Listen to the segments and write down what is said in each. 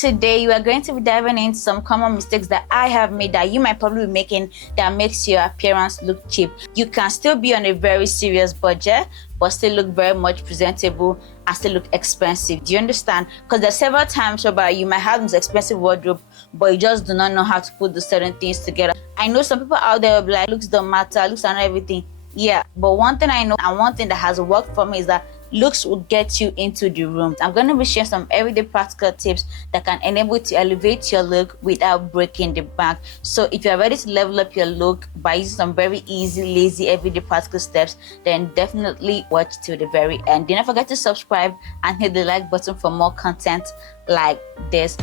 Today we are going to be diving into some common mistakes that I have made that you might probably be making that makes your appearance look cheap. You can still be on a very serious budget but still look very much presentable and still look expensive. Do you understand? Because there's several times whereby you might have this expensive wardrobe but you just do not know how to put the certain things together. I know some people out there will be like, looks don't matter, looks are not everything. Yeah, but one thing I know and one thing that has worked for me is that looks will get you into the room. I'm going to be sharing some everyday practical tips that can enable you to elevate your look without breaking the bank. So if you're ready to level up your look by using some very easy, lazy, everyday practical steps, then definitely watch till the very end. Do not forget to subscribe and hit the like button for more content like this.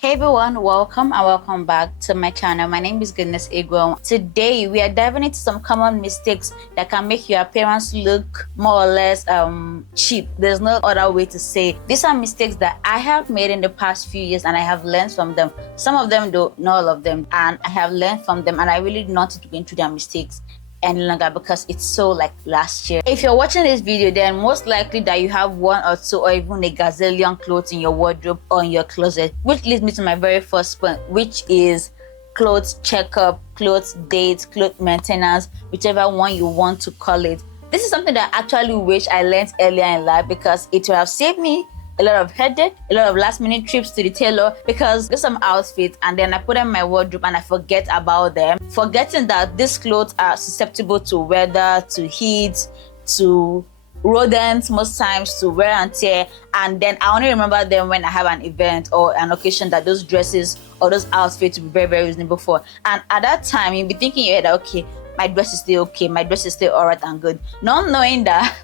Hey everyone, welcome and welcome back to my channel. My name is Goodness Igwe. Today we are diving into some common mistakes that can make your appearance look more or less cheap. There's no other way to say. These are mistakes that I have made in the past few years and I have learned from them. Some of them though, not all of them, and I have learned from them and I really do not to go into their mistakes any longer because it's so like last year. If you're watching this video, then most likely that you have one or two or even a gazillion clothes in your wardrobe or in your closet, which leads me to my very first point, which is clothes checkup, clothes dates, clothes maintenance, whichever one you want to call it. This is something that I actually wish I learned earlier in life because it would have saved me a lot of headache, a lot of last-minute trips to the tailor because there's some outfits and then I put them in my wardrobe and I forget about them, forgetting that these clothes are susceptible to weather, to heat, to rodents most times, to wear and tear, and then I only remember them when I have an event or an occasion that those dresses or those outfits will be very, very reasonable for. And at that time, you'll be thinking in your head, okay, my dress is still okay, my dress is still alright and good, not knowing that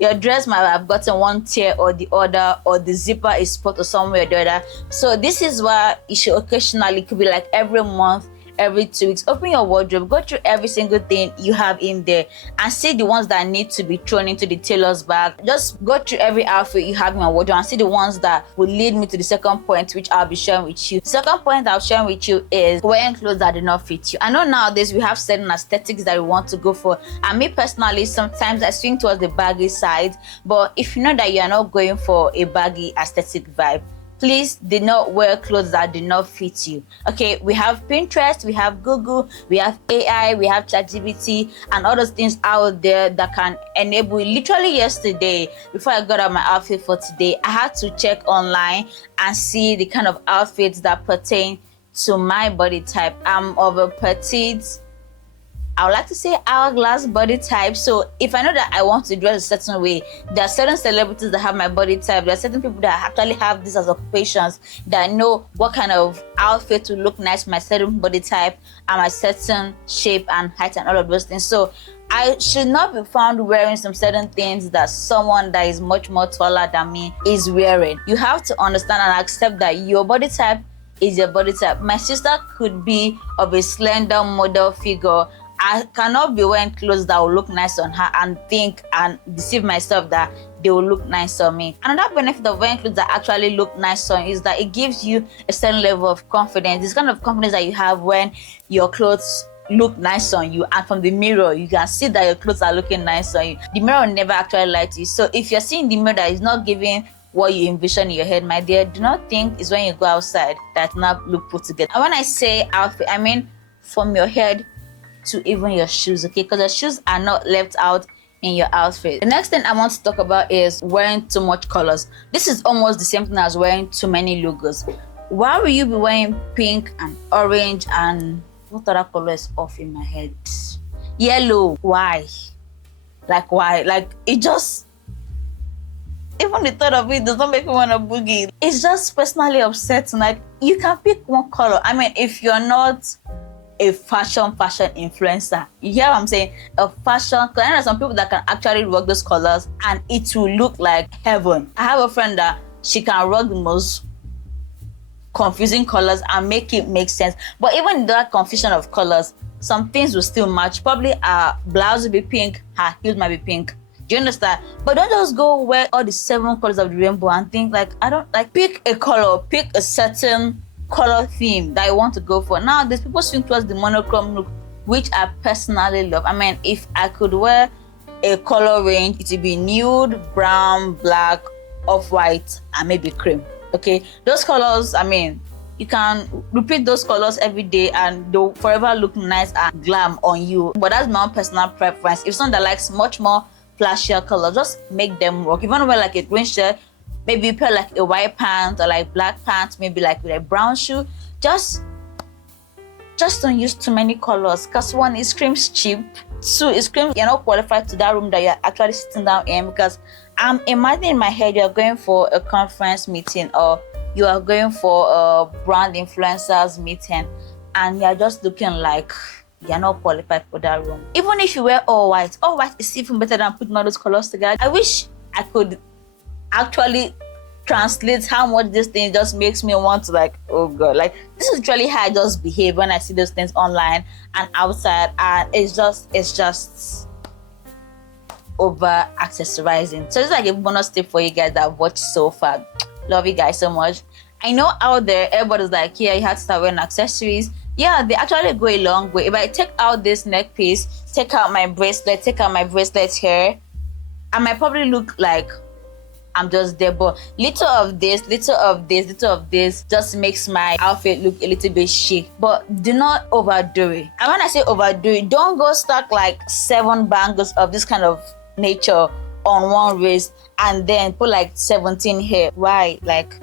your dress might have gotten one tear or the other, or the zipper is spot or somewhere or the other. So this is why you should occasionally, it could be like every month, every 2 weeks, open your wardrobe, go through every single thing you have in there and see the ones that need to be thrown into the tailor's bag. Just go through every outfit you have in your wardrobe and see the ones that will lead me to the second point, which I'll be sharing with you. The second point I'll share with you is wearing clothes that do not fit you. I know nowadays we have certain aesthetics that we want to go for, and me personally, sometimes I swing towards the baggy side, but if you know that you are not going for a baggy aesthetic vibe, please do not wear clothes that do not fit you. Okay, we have Pinterest, we have Google, we have AI, we have ChatGPT, and all those things out there that can enable you. Literally yesterday, before I got out my outfit for today, I had to check online and see the kind of outfits that pertain to my body type. I'm of a petite, I would like to say hourglass body type. So if I know that I want to dress a certain way, there are certain celebrities that have my body type. There are certain people that actually have this as occupations that know what kind of outfit will look nice for my certain body type and my certain shape and height and all of those things. So I should not be found wearing some certain things that someone that is much more taller than me is wearing. You have to understand and accept that your body type is your body type. My sister could be of a slender model figure. I cannot be wearing clothes that will look nice on her and think and deceive myself that they will look nice on me. Another benefit of wearing clothes that actually look nice on you is that it gives you a certain level of confidence. This kind of confidence that you have when your clothes look nice on you, and from the mirror you can see that your clothes are looking nice on you. The mirror will never actually lie to you. So if you're seeing the mirror that is not giving what you envision in your head, my dear, do not think it's when you go outside that not look put together. And when I say outfit, I mean from your head to even your shoes, okay? Because your shoes are not left out in your outfit. The next thing I want to talk about is wearing too much colors. This is almost the same thing as wearing too many logos. Why will you be wearing pink and orange and what other color is off in my head? Yellow. Why? Like why? Like it just, even the thought of it does not make me want to boogie. It's just personally upsetting. Like you can pick one color. I mean, if you're not a fashion influencer, you hear what I'm saying? A fashion, because there are some people that can actually rock those colors and it will look like heaven. I have a friend that she can rock the most confusing colors and make it make sense. But even in that confusion of colors, some things will still match. Probably her blouse will be pink, her heels might be pink. Do you understand? But don't just go wear all the 7 colors of the rainbow and think like, I don't like, pick a color, pick a certain color theme that I want to go for. Now there's people swing towards the monochrome look, which I personally love. I mean, if I could wear a color range, it will be nude, brown, black, off-white, and maybe cream. Okay, those colors, I mean, you can repeat those colors every day and they'll forever look nice and glam on you. But that's my own personal preference. If someone that likes much more flashier colors, just make them work. If you want to wear like a green shirt, maybe you pair like a white pants or like black pants, maybe like with a brown shoe. Just don't use too many colors, because one, it screams cheap. Two, it screams you're not qualified to that room that you're actually sitting down in, because I'm imagining in my head you're going for a conference meeting or you are going for a brand influencers meeting and you're just looking like you're not qualified for that room. Even if you wear all white is even better than putting all those colors together. I wish I could actually translate how much this thing just makes me want to, like, oh god, like this is really how I just behave when I see those things online and outside, and it's just over accessorizing. So it's like a bonus tip for you guys that have watched so far. Love you guys so much. I know out there everybody's like, yeah, you have to start wearing accessories. Yeah, they actually go a long way. If I take out this neck piece, take out my bracelet here, I might probably look like I'm just there, but little of this just makes my outfit look a little bit chic. But do not overdo it. And when I say overdo it, don't go stuck like 7 bangles of this kind of nature on one wrist and then put like 17 here. Why? Like,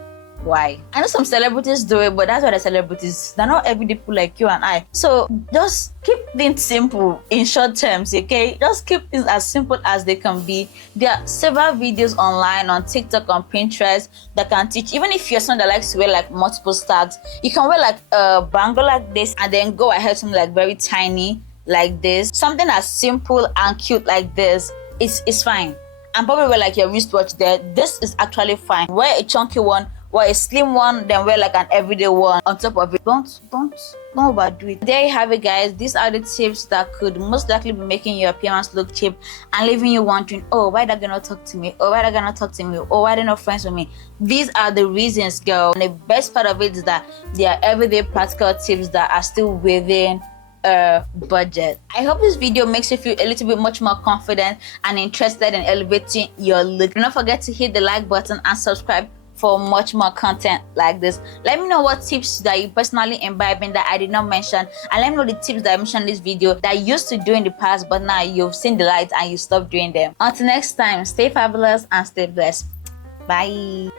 why? I know some celebrities do it, but that's why the celebrities, they're not everyday people like you and I. So just keep things simple in short terms, okay? Just keep things as simple as they can be. There are several videos online on TikTok, on Pinterest that can teach. Even if you're someone that likes to wear like multiple stacks, you can wear like a bangle like this and then go ahead something like very tiny like this. Something as simple and cute like this is fine. And probably wear like your wristwatch there. This is actually fine. Wear a chunky one, wear a slim one, then wear like an everyday one on top of it. Don't overdo it. There you have it, guys. These are the tips that could most likely be making your appearance look cheap and leaving you wondering, oh, why they gonna talk to me? Oh, why they gonna talk to me? Oh, why they not friends with me? These are the reasons, girl. And the best part of it is that they are everyday practical tips that are still within budget. I hope this video makes you feel a little bit much more confident and interested in elevating your look. Do not forget to hit the like button and subscribe for much more content like this. Let me know what tips that you personally imbibing that I did not mention, and let me know the tips that I mentioned in this video that you used to do in the past but now you've seen the light and you stopped doing them. Until next time, stay fabulous and stay blessed. Bye.